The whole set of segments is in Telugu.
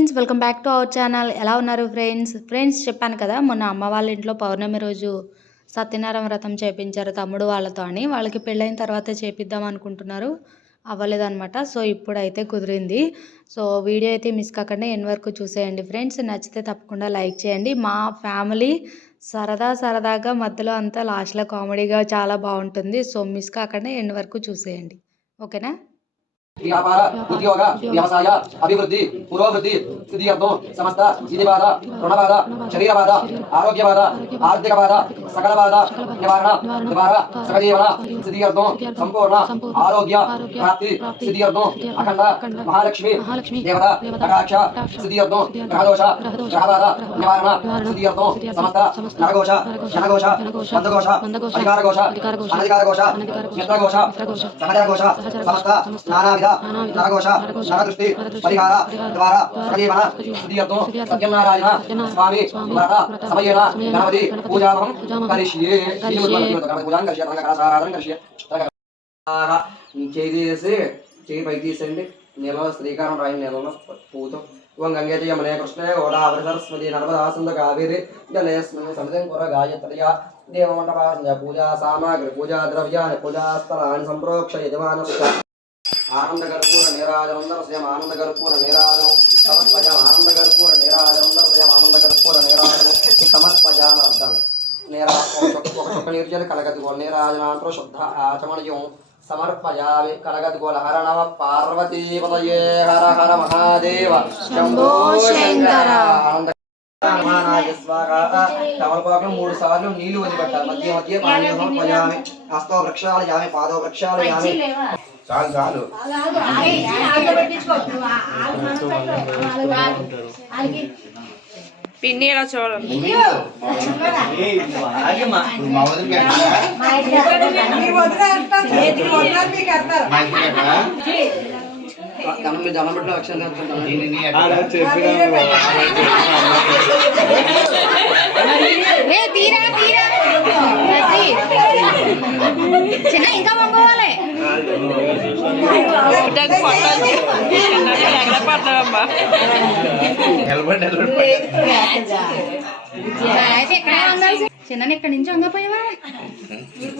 Friends welcome back to our channel. ఎలా ఉన్నారు ఫ్రెండ్స్? ఫ్రెండ్స్ చెప్పాను కదా మొన్న అమ్మ వాళ్ళ ఇంట్లో పౌర్ణమి రోజు సత్యనారాయణ వ్రతం చేపించారు తమ్ముడు వాళ్ళతో అని. వాళ్ళకి పెళ్ళైన తర్వాత చేపిద్దాం అనుకుంటున్నారు. అవ్వలేదనమాట సో ఇప్పుడైతే కుదిరింది. సో వీడియో అయితే మిస్ కాకుండా ఎన్ వరకు చూసేయండి ఫ్రెండ్స్. నచ్చితే తప్పకుండా లైక్ చేయండి. మా ఫ్యామిలీ సరదా సరదాగా మధ్యలో అంతా లాస్ట్లో కామెడీగా చాలా బాగుంటుంది. సో మిస్ కాకుండా ఎన్ని వరకు చూసేయండి. ఓకేనా? వ్యాపార ఉద్యోగ వ్యవసాయ అభివృద్ధి పురోభివృద్ధి స్థితియర్థం సమస్త విధిబాధ రుణబాధ శరీరబాధ ఆరోగ్యబాధ ఆర్థిక బాధ సకల బాధ నివారణ నివార సహజీవన స్థితియర్థం సంపూర్ణ ఆరోగ్య ప్రాప్తి స్థితియర్థం అఖండ మహాలక్ష్మి దేవత కటాక్ష స్థితియర్థం గ్రహదోష గ్రహబాధ నివారణ స్థితియర్థం సమస్త నరఘోష జనఘోష బంధఘోష అధికారఘోష అనధికారఘోష మిత్రఘోష సహజఘోష సమస్త నానావిధ నరఘోష నరదృష్టి పరిహార ద్వారా సజీవన స్థితియర్థం సత్యనారాయణ స్వామి వ్రత సమయేన గణపతి పూజామహం కరిష్యే పూజాం కరిష్యే రంగకాసారాధన కరిష్యే చేయి తీసేసి చేయి పైకి తీసేయండి. నీళ్ళలో శ్రీకారం రాయండి నీళ్ళలో పూతో. ఓం గంగే యమునే కృష్ణే గోదావరి సరస్వతి నర్మదా సింధు కావేరి జలేస్మిన్ సమితం కుర గాయత్రయ దేవమంటపాసంజ పూజా సామాగ్రి పూజా ద్రవ్యాన్ని పూజాస్థలాన్ని సంప్రోక్ష యజమానస్య ఆనంద కర్పూర నీరాజనం దర్శయం ఆనంద కర్పూర నీరాజనం సమర్పయాం ఆనంద కర్పూర నీరాజనం దర్శయం ఆనంద కర్పూర నీరాజనం సమర్పయాం అర్థం నీరా ఒక చొక్క ఒక చొక్క నీరు చేతి కలగదుగోల నీరాజనాంతరం శుద్ధ ఆచమణయం సమర్పయామి కలగదుగోల హర నమ పార్వతీపతయే హర హర మహాదేవ. శంభో శంకర. ఆనంద మూడు సార్లు నీళ్ళు వదిలిపెట్టాలి. మధ్య మధ్య పానీయం హస్తో వృక్షాలు యామి పాదో వృక్షాలు యామి చాలు చాలు పిన్ని ఇలా చూడండి మా? దండం పెట్టిన అక్షరం? చిన్న ఇంకా పంపవాలి చిన్న ఇక్కడి నుంచి వంగపోయావా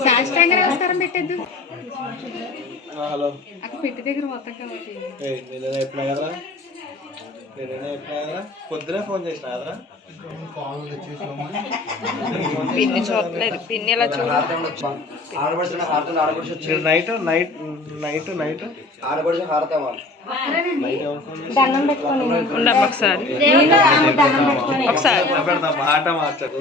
సాష్టాంగ నమస్కారం పెట్టద్దు అక్కడ పెట్టి దగ్గర మొత్తం కాబట్టి. పొద్దునే ఫోన్ చేసిన కదరా పిన్ని చూడలేదు పిన్ని ఇలా చూడ? ఆడపడుచున్న హారతి ఆడపడుచు వచ్చి మీరు నైట్ నైట్ నైట్ నైట్ ఉండమ్మా ఒకసారి. ఒకసారి పెడతా మాట మార్చకు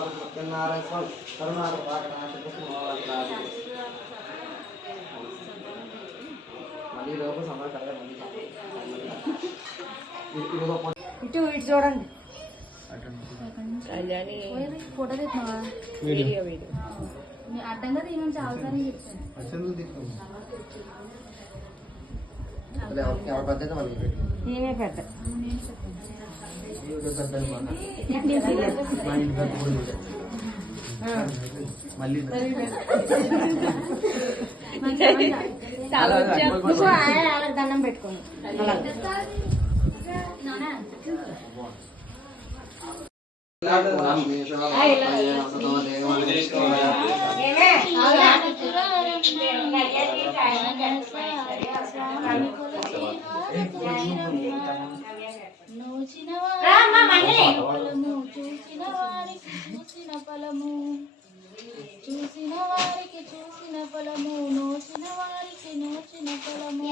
చంద్రమన్న సైడ్ మళ్ళీ లోపు సమయం కలగదు ఇటు ఇటు చూడండి. కళ్యాణి. ఫోటో తీస్తున్నావా వీడియో వీడియో. అడ్డంగా తీయమని చాలాసార్లు చెప్పాను. ఎవరి పద్ధతి మనకి నేనే పెద్ద మళ్ళీ చాలా వచ్చారు నువ్వు ఆ- వాళ్ళకి దండం పెట్టుకోండి నూచిన ఫలము చూసిన వారికి చూసిన ఫలము చూసిన వారికి చూసిన ఫలము నోచిన వారికి నోచిన ఫలము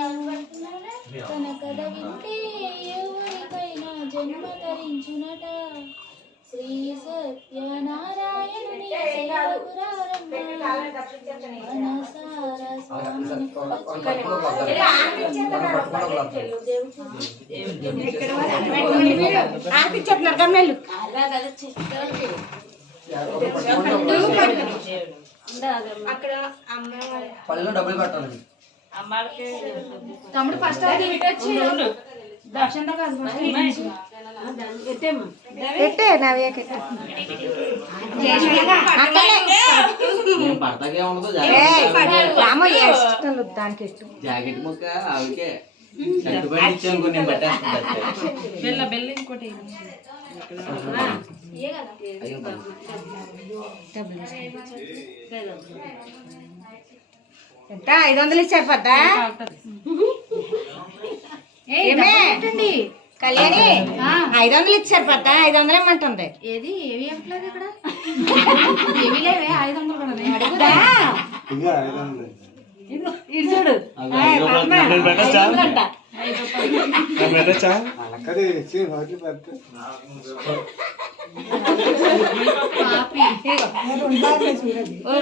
తన కథ వింటే ఎవరికైనా జన్మ ధరించునట శ్రీ సత్యనారాయణుని సేవ మనసారా స్వామిని పళ్ళలో డబ్బులు కట్టాలి. తమ్ముడు ఫస్ట్ నవ్యకి? ఇష్టం దానికి ఎట్టు? జాకెట్ ముక్క ఆవికే. కట్టుబడి ఇచ్చాను కొన్ని పట్టేస్తుంది బెల్ల బెల్ల ఇంకోటి అయ్యో ఎంత? ఐదు వందలు ఇచ్చారు పద్దా? కళ్యాణి ఐదు వందలు ఇచ్చారు పద్దా? ఐదు వందలు ఇమ్మంటుంది ఏది? ఏవి ఇవ్వట్లేదు ఇక్కడ? ఏవి లేవే? ఐదు వందలు కూడా అడుగుదా చూడు.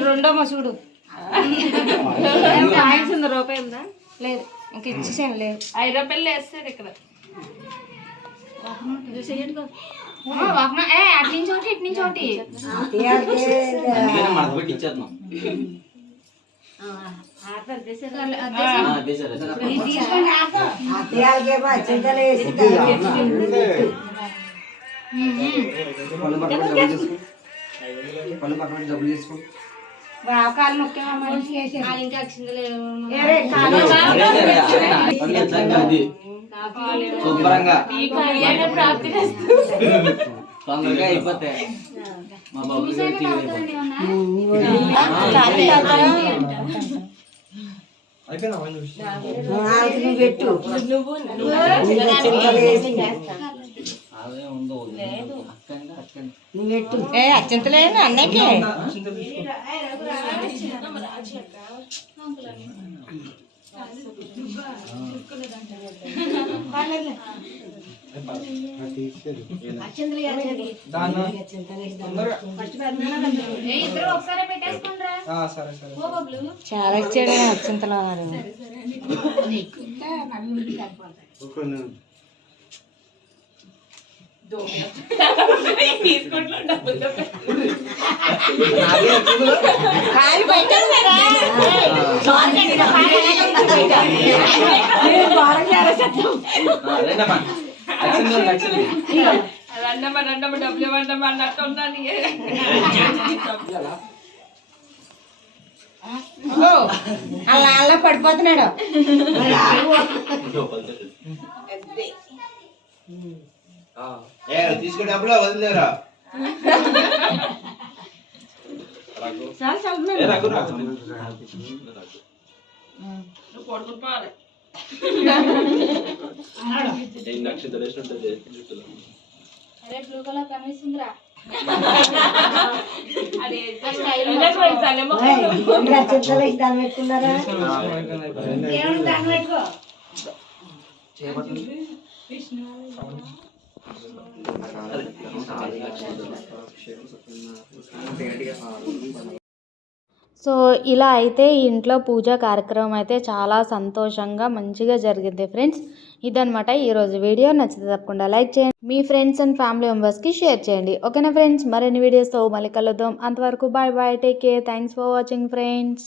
రెండోమో చూడు. పాయింట్స్ ఉంది రూపాయి ఉందా లేదు ఇంక ఇచ్చేసాను లేదు ఐదు రూపాయలు వేస్తారు ఇక్కడ ఏ అటు నుంచి ఒకటి ఇటు నుంచి ఒకటి అందుకనే మనకు పెట్టి ఇచ్చేద్దాం పళ్ళు పట్టుకొని డబ్బులు తీసుకో కాలు ముఖ్యమా ఇంకా శుభ్రంగా. తొందరగా అయిపోతాయి మా బాబు అయిపోయినా అవన్నీ చూసి. ఏ అన్నకి ఓ బబ్లు చాలా ఇచ్చాడు అత్యంతలో రెండమ్మ రెండమ్మ డబ్బులు ఇవ్వండమ్మ అన్నట్టు ఉన్నాను ఓ, అలా. అలా పడిపోతున్నాడు ఏ తీసుకో డబ్బులు వదిలేరా కొడుకుపోవాలి అరే బ్లూ కలర్ కనిపిస్తుందిరా స్టైల్ సో ఇలా అయితే ఇంట్లో పూజా కార్యక్రమం అయితే చాలా సంతోషంగా మంచిగా జరిగింది ఫ్రెండ్స్. ఇదనమాట ఈరోజు వీడియో. నచ్చితే తప్పకుండా లైక్ చేయండి. మీ ఫ్రెండ్స్ అండ్ ఫ్యామిలీ మెంబర్స్కి షేర్ చేయండి. ఓకేనా ఫ్రెండ్స్? మరిన్ని వీడియోస్తో మళ్ళీ కలుద్దాం. అంతవరకు bye bye. Take care. Thanks for watching friends.